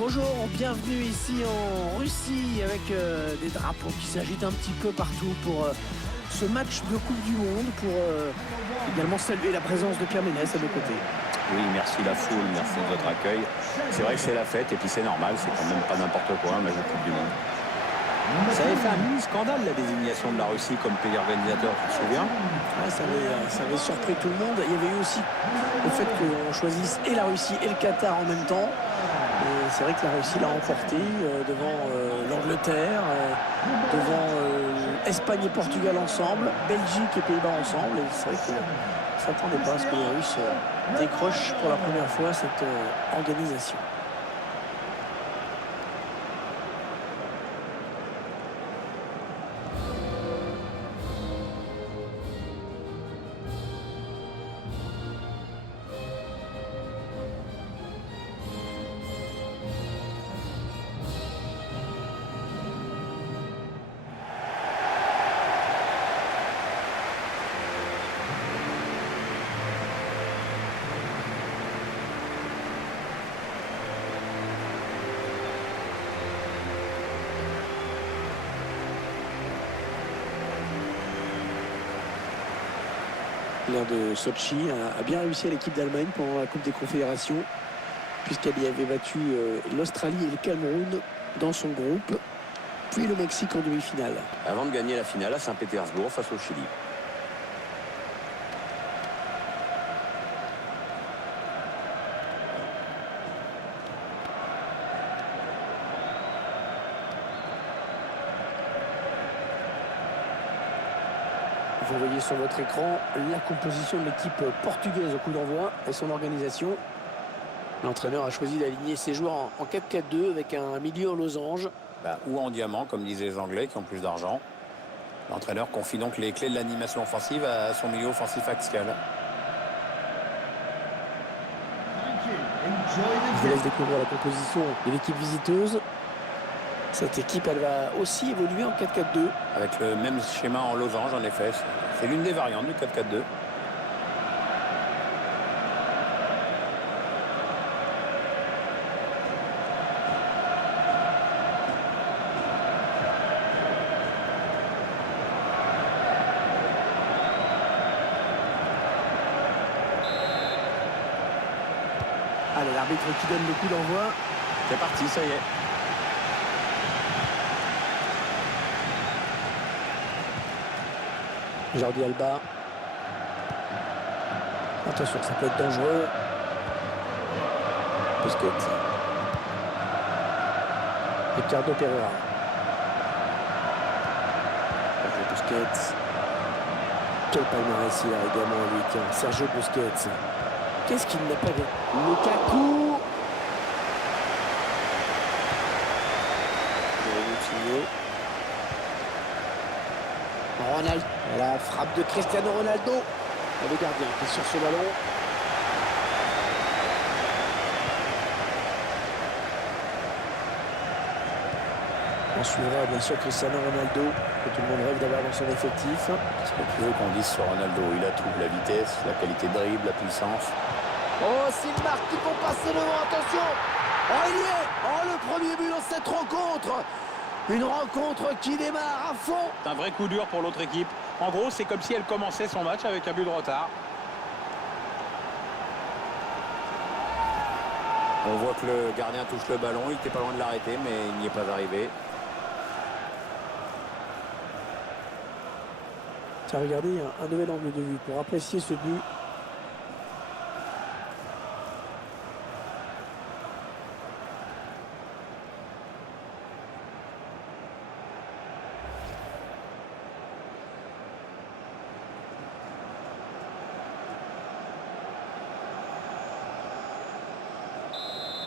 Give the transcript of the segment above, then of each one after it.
Bonjour, bienvenue ici en Russie avec des drapeaux qui s'agitent un petit peu partout pour ce match de Coupe du Monde, pour également saluer la présence de Pierre Ménès à nos côtés. Oui, merci la foule, merci de votre accueil. C'est vrai que c'est la fête et puis c'est normal, c'est quand même pas n'importe quoi, un match de Coupe du Monde. Ça avait fait un mini scandale la désignation de la Russie comme pays organisateur, tu te souviens? Ouais, ça avait surpris tout le monde. Il y avait eu aussi le fait qu'on choisisse et la Russie et le Qatar en même temps. Et c'est vrai que la Russie l'a remporté devant l'Angleterre, devant Espagne et Portugal ensemble, Belgique et Pays-Bas ensemble. Et c'est vrai qu'on ne s'attendait pas à ce que les Russes décrochent pour la première fois cette organisation. L'air de Sochi a bien réussi à l'équipe d'Allemagne pendant la Coupe des Confédérations, puisqu'elle y avait battu l'Australie et le Cameroun dans son groupe, puis le Mexique en demi-finale. Avant de gagner la finale à Saint-Pétersbourg face au Chili. Vous voyez sur votre écran la composition de l'équipe portugaise au coup d'envoi et son organisation. L'entraîneur a choisi d'aligner ses joueurs en 4-4-2 avec un milieu en losange. Ou en diamant, comme disaient les Anglais qui ont plus d'argent. L'entraîneur confie donc les clés de l'animation offensive à son milieu offensif axial. Je vous laisse découvrir la composition de l'équipe visiteuse. Cette équipe, elle va aussi évoluer en 4-4-2. Avec le même schéma en losange, en effet. C'est l'une des variantes du 4-4-2. Allez, l'arbitre qui donne le coup d'envoi. C'est parti, ça y est. Jordi Alba. Attention, ça peut être dangereux. Busquets. Ricardo Pereira. Busquets. Quel palmarès il a également lui, Sergio Busquets. Qu'est-ce qu'il n'a pas dit? Lukaku. Ronaldo. La frappe de Cristiano Ronaldo. Et le gardien qui est sur ce ballon. On suivra bien sûr Cristiano Ronaldo, que tout le monde rêve d'avoir dans son effectif. Ce que tu veux qu'on dise sur Ronaldo, il a tout, la vitesse, la qualité de dribble, la puissance. Oh, s'il marque, ils vont passer devant, attention. Oh, il y est. Oh, le premier but dans cette rencontre. Une rencontre qui démarre à fond. C'est un vrai coup dur pour l'autre équipe. En gros, c'est comme si elle commençait son match avec un but de retard. On voit que le gardien touche le ballon. Il n'était pas loin de l'arrêter, mais il n'y est pas arrivé. Tiens, regardez, un nouvel angle de vue pour apprécier ce but.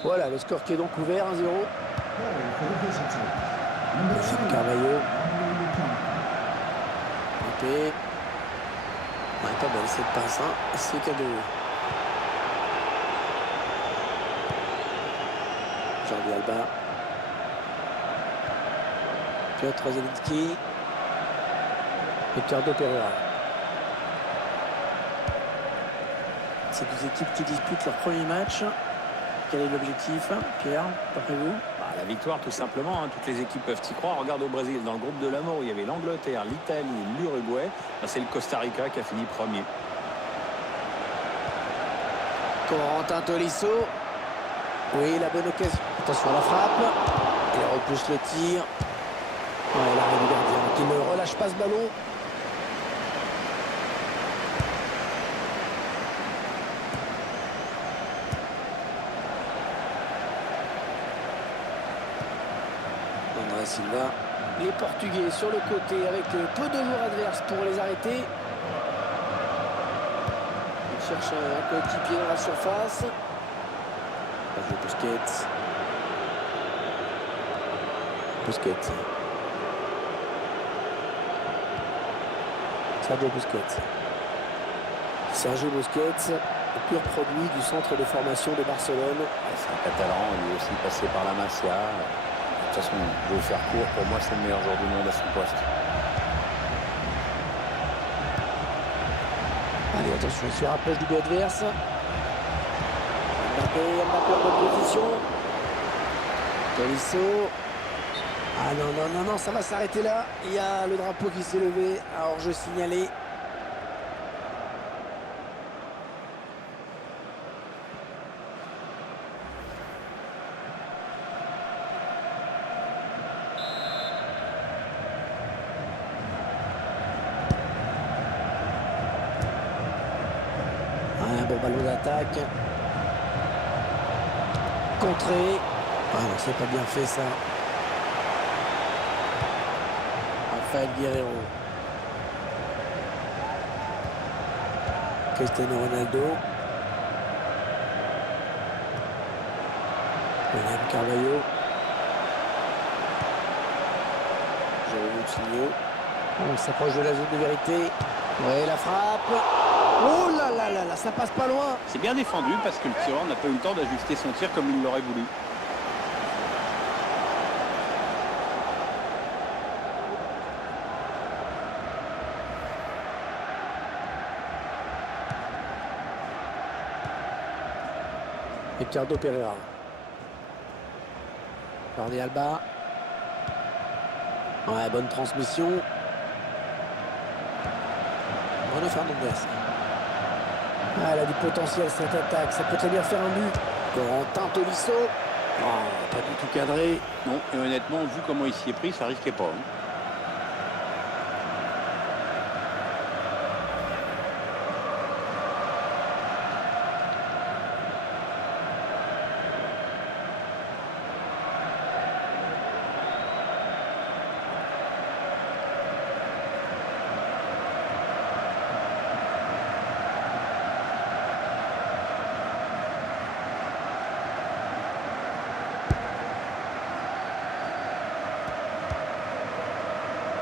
Voilà, le score qui est donc ouvert, 1-0. Carvalho. Pépé. Ouais, pas belle cette passe, hein. C'est cadeau. Jordi Alba. Piotr Zielinski. Ricardo Pereira. Ces deux équipes qui disputent leur premier match. quel est l'objectif, Pierre, d'après vous? Bah, la victoire, tout simplement. Hein. Toutes les équipes peuvent y croire. Regarde au Brésil, dans le groupe de la mort, où il y avait l'Angleterre, l'Italie, l'Uruguay. Bah, c'est le Costa Rica qui a fini premier. Corentin Tolisso. Oui, la bonne occasion. Attention à la frappe. Il repousse le tir. Ouais, l'arrêt du gardien qui ne relâche pas ce ballon. André Silva. Les Portugais sur le côté avec peu de joueurs adverses pour les arrêter. Il cherche un coéquipier dans la surface. Sergio Busquets. Sergio Busquets, le pur produit du centre de formation de Barcelone. C'est un Catalan, il est aussi passé par la Masia. De toute façon, je vais faire court. Pour moi, c'est le meilleur joueur du monde à son poste. Allez, attention, il se rapproche du but adverse. Mbappé en bonne position. Tolisso. Ah non, ça va s'arrêter là. Il y a le drapeau qui s'est levé. Alors, je signalais. Un bon ballon d'attaque. Contré. Ah non, c'est pas bien fait ça. Rafael Guerreiro. Cristiano Ronaldo. William Carvalho. Jérôme Moutinho. On s'approche de la zone de vérité. Ouais, la frappe. Oh là là là là, ça passe pas loin. C'est bien défendu parce que le tireur n'a pas eu le temps d'ajuster son tir comme il l'aurait voulu. Ricardo Pereira. Jordi Alba. Ouais, bonne transmission. Bruno Fernandes. Ah, elle a du potentiel cette attaque. Ça peut très bien faire un but. Corentin Tolisso. Oh, pas du tout cadré. Non, et honnêtement, vu comment il s'y est pris, ça risquait pas. Hein.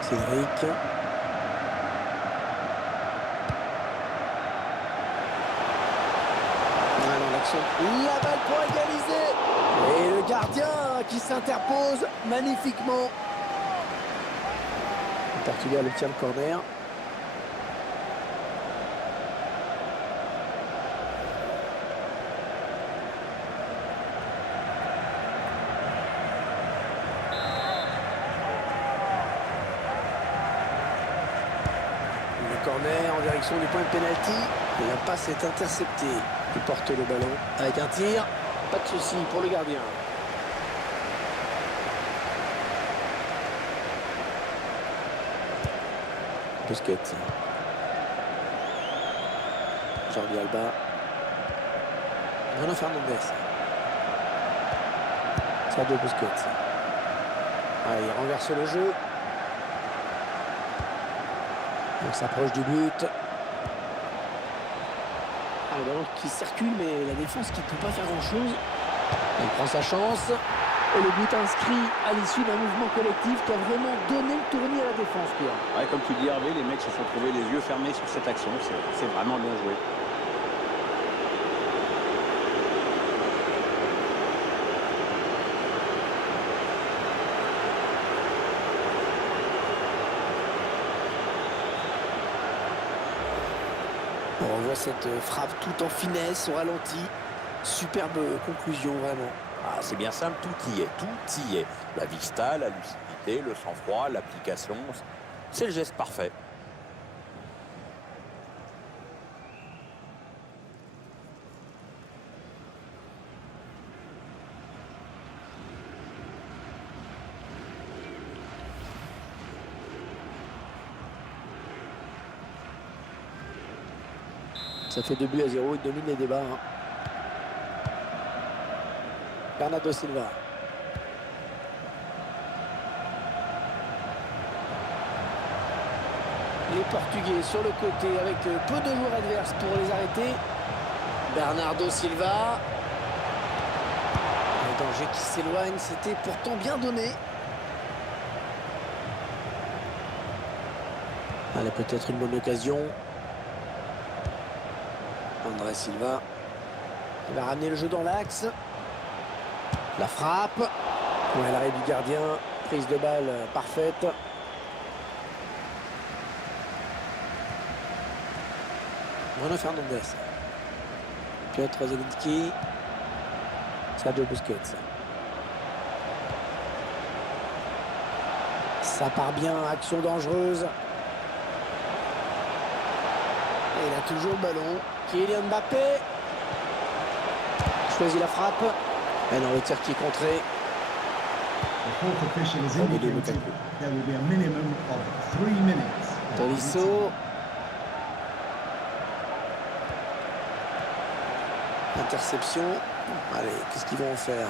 Cédric. Alors l'action. La balle pour égaliser. Et le gardien qui s'interpose magnifiquement. Le Portugal obtient le corner. Corner en direction du point de pénalty. La passe est interceptée. Il porte le ballon avec un tir. Pas de souci pour le gardien. Busquets. Jordi Alba. Bruno Fernandes. Sergio Busquets. Ah, il renverse le jeu. On s'approche du but. Ah, le ballon qui circule, mais la défense qui ne peut pas faire grand-chose. Il prend sa chance. Et le but inscrit à l'issue d'un mouvement collectif qui a vraiment donné le tournis à la défense, Pierre. Ouais, comme tu dis, Hervé, les mecs se sont trouvés les yeux fermés sur cette action. C'est vraiment bien joué. On revoit cette frappe tout en finesse, au ralenti. Superbe conclusion, vraiment. Ah, c'est bien simple, tout y est, tout y est. La vista, la lucidité, le sang-froid, l'application, c'est le geste parfait. Ça fait 2-0, il domine les débats. Hein. Bernardo Silva. Les Portugais sur le côté avec peu de joueurs adverses pour les arrêter. Bernardo Silva. Le danger qui s'éloigne, c'était pourtant bien donné. Allez, peut-être une bonne occasion. André Silva. Il va ramener le jeu dans l'axe. La frappe. Ouais, l'arrêt du gardien. Prise de balle parfaite. Bruno Fernandes. Piotr Zielinski. Sergio Busquets. Ça part bien, action dangereuse. Et il a toujours le ballon. Kylian Mbappé. Choisit la frappe. Et dans le tir qui est contré. Tolisso. Interception. Allez, qu'est-ce qu'ils vont en faire?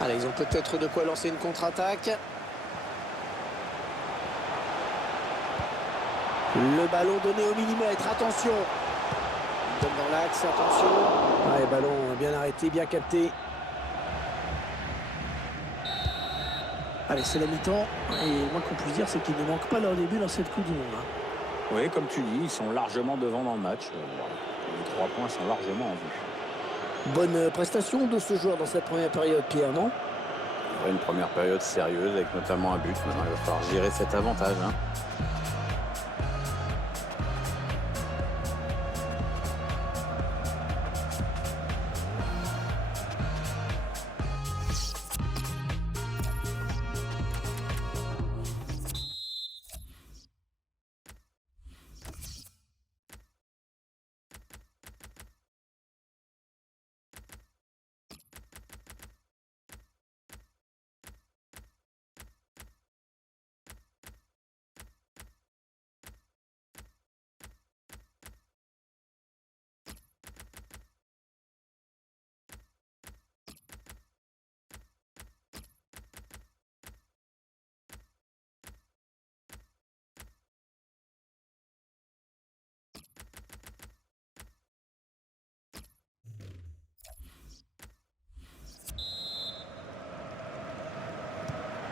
Allez, ils ont peut-être de quoi lancer une contre-attaque. Le ballon donné au millimètre, attention. Il donne dans l'axe, attention. Allez, ballon bien arrêté, bien capté. Allez, c'est la mi-temps. Et moi, qu'on puisse dire, c'est qu'ils ne manquent pas leur début dans cette Coupe du Monde. Hein. Oui, comme tu dis, ils sont largement devant dans le match. Les 3 points sont largement en vue. Bonne prestation de ce joueur dans cette première période, Pierre, non? Une première période sérieuse avec notamment un but. Maintenant, il va falloir gérer cet avantage. Hein.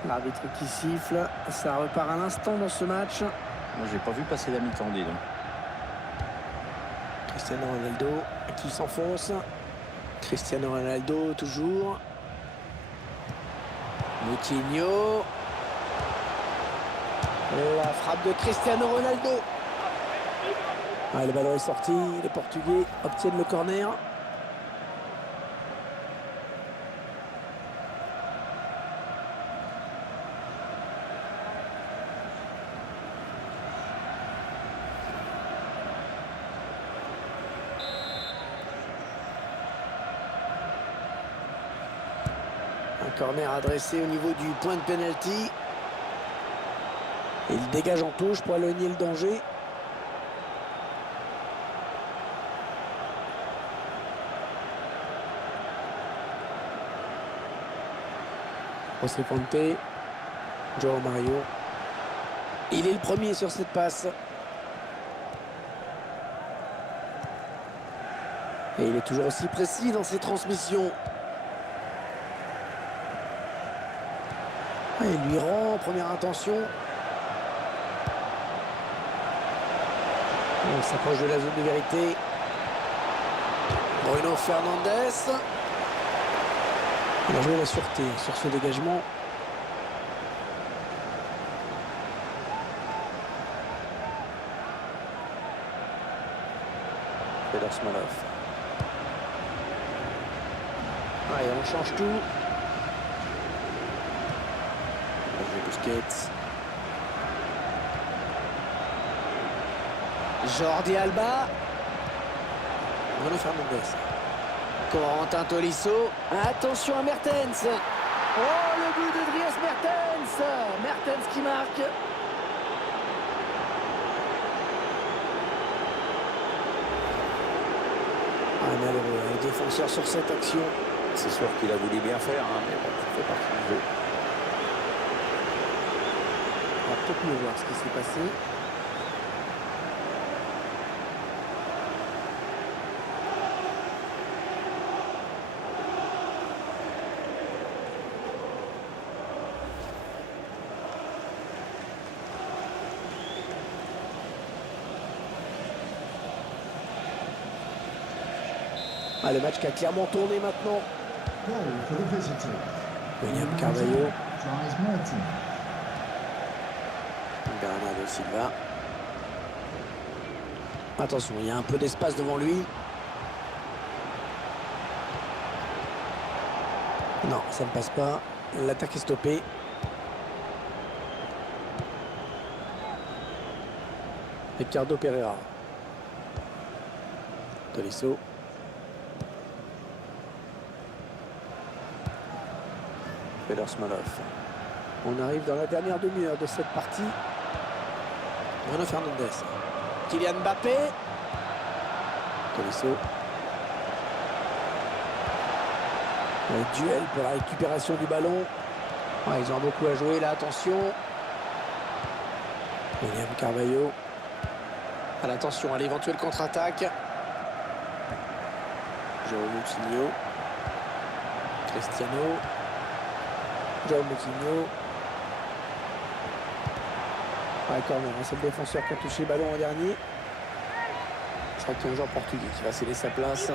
L'arbitre qui siffle, ça repart à l'instant dans ce match. Moi, j'ai pas vu passer la mi-temps, dis donc. Cristiano Ronaldo qui s'enfonce. Cristiano Ronaldo toujours. Moutinho. La frappe de Cristiano Ronaldo. Ah, le ballon est sorti. Les Portugais obtiennent le corner. Un corner adressé au niveau du point de pénalty. Il dégage en touche pour éloigner le danger. José Fonte. João Mario. Il est le premier sur cette passe. Et il est toujours aussi précis dans ses transmissions. Et il lui rend, première intention. On s'approche de la zone de vérité. Bruno Fernandes. Il a joué la sûreté sur ce dégagement. Fedor Smalov. Allez, on change tout. Busquets. Jordi Alba. Bruno Fernandes. Corentin Tolisso. Attention à Mertens. Oh, le but de Dries Mertens. Mertens qui marque. Malheureux, le défenseur sur cette action. C'est sûr qu'il a voulu bien faire, hein, mais bon, ça fait partie du jeu. On va peut-être mieux voir ce qui s'est passé. Ah, le match qui a clairement tourné maintenant. William Carvalho. Bernardo Silva. Attention, il y a un peu d'espace devant lui. Non, ça ne passe pas. L'attaque est stoppée. Ricardo Pereira. Tolisso. Smalov. On arrive dans la dernière demi-heure de cette partie. Bruno Fernandes. Kylian Mbappé. Tolisso. Le duel pour la récupération du ballon. Ouais, ils ont beaucoup à jouer là, attention. William Carvalho. Attention à l'éventuelle contre-attaque. João Moutinho. Cristiano. João Moutinho. Corner, c'est le défenseur qui a touché le ballon en dernier. Je crois qu'il y a un joueur portugais qui va céder sa place.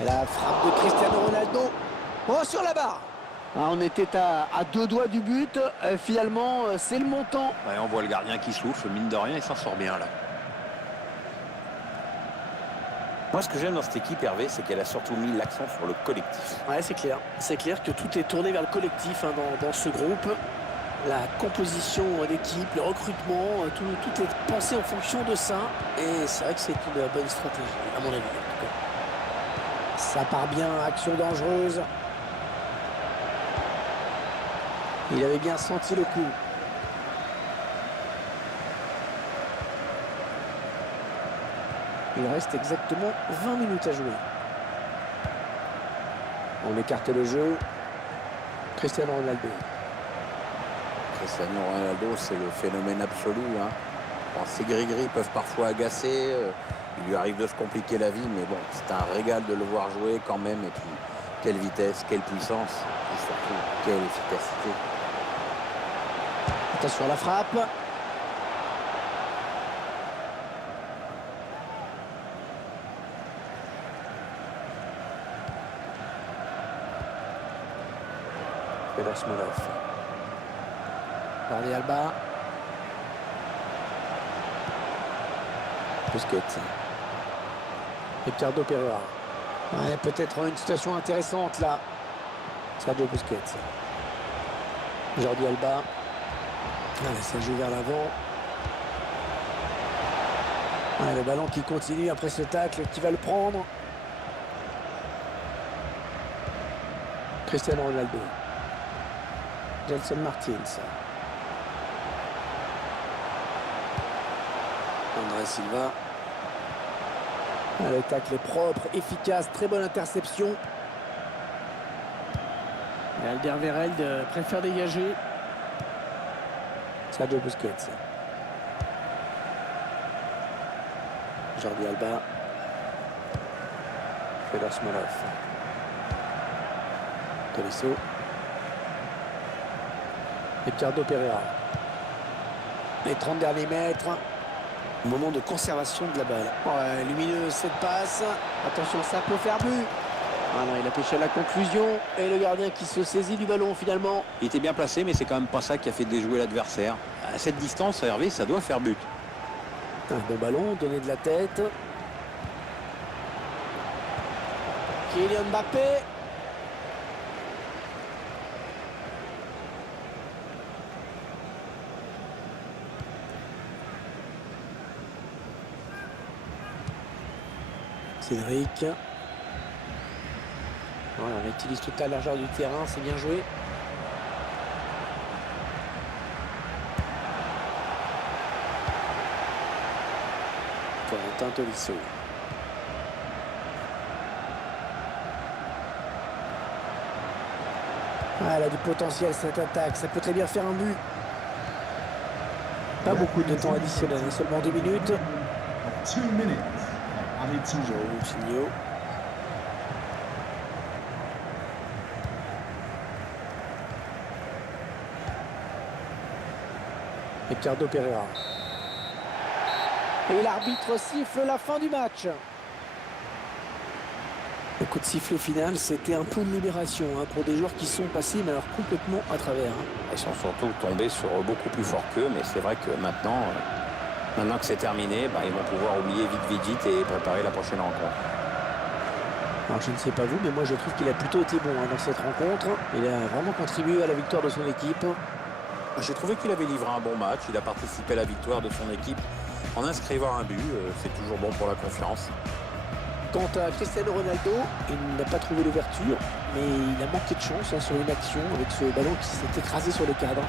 Et la frappe de Cristiano Ronaldo. Oh, sur la barre. Ah, on était à deux doigts du but. Finalement, c'est le montant. Ouais, on voit le gardien qui souffle, mine de rien, il s'en sort bien là. Moi, ce que j'aime dans cette équipe, Hervé, c'est qu'elle a surtout mis l'accent sur le collectif. Ouais, c'est clair. C'est clair que tout est tourné vers le collectif hein, dans ce groupe. La composition d'équipe, le recrutement, tout est pensé en fonction de ça. Et c'est vrai que c'est une bonne stratégie, à mon avis. En tout cas. Ça part bien, action dangereuse. Il avait bien senti le coup. Il reste exactement 20 minutes à jouer. On écarte le jeu. Cristiano Ronaldo. Cristiano Ronaldo, c'est le phénomène absolu. Hein. Bon, ces gris-gris peuvent parfois agacer. Il lui arrive de se compliquer la vie, mais bon, c'est un régal de le voir jouer quand même. Et puis, quelle vitesse, quelle puissance, et surtout, quelle efficacité. Attention à la frappe. Smalov. Jordi Alba. Busquets. Ricardo Pereira. Ouais, peut-être une situation intéressante là. Sergio Busquets. Jordi Alba. Allez, ça joue vers l'avant. Ouais, le ballon qui continue après ce tacle, qui va le prendre. Cristiano Ronaldo. Gelson Martins. André Silva. Le tacle est propre, efficace, très bonne interception. Et Alderweireld préfère dégager. Sergio Busquets. Jordi Alba. Smalov. Tolisso. Ricardo Pereira. Les 30 derniers mètres. Moment de conservation de la balle. Ouais, lumineuse cette passe. Attention, ça peut faire but. Ah non, il a pêché à la conclusion. Et le gardien qui se saisit du ballon finalement. Il était bien placé, mais c'est quand même pas ça qui a fait déjouer l'adversaire. À cette distance, Hervé, ça doit faire but. Un bon ballon, donné de la tête. Kylian Mbappé. Cédric. Voilà, on utilise toute la largeur du terrain, c'est bien joué. Corentin Tolisso. Ah, elle a du potentiel cette attaque, ça peut très bien faire un but. Pas beaucoup de temps additionnel, seulement 2 minutes. 2 minutes of added time. Coutinho. Ricardo Pereira. Et l'arbitre siffle la fin du match. Le coup de sifflet final, c'était un peu une libération pour des joueurs qui sont passés mais alors complètement à travers. Ils sont surtout tombés sur beaucoup plus fort qu'eux, mais c'est vrai que maintenant que c'est terminé, ils vont pouvoir oublier vite et préparer la prochaine rencontre. Alors je ne sais pas vous, mais moi je trouve qu'il a plutôt été bon dans cette rencontre. Il a vraiment contribué à la victoire de son équipe. J'ai trouvé qu'il avait livré un bon match, il a participé à la victoire de son équipe en inscrivant un but, c'est toujours bon pour la confiance. Quant à Cristiano Ronaldo, il n'a pas trouvé l'ouverture, mais il a manqué de chance sur une action avec ce ballon qui s'est écrasé sur le cadre.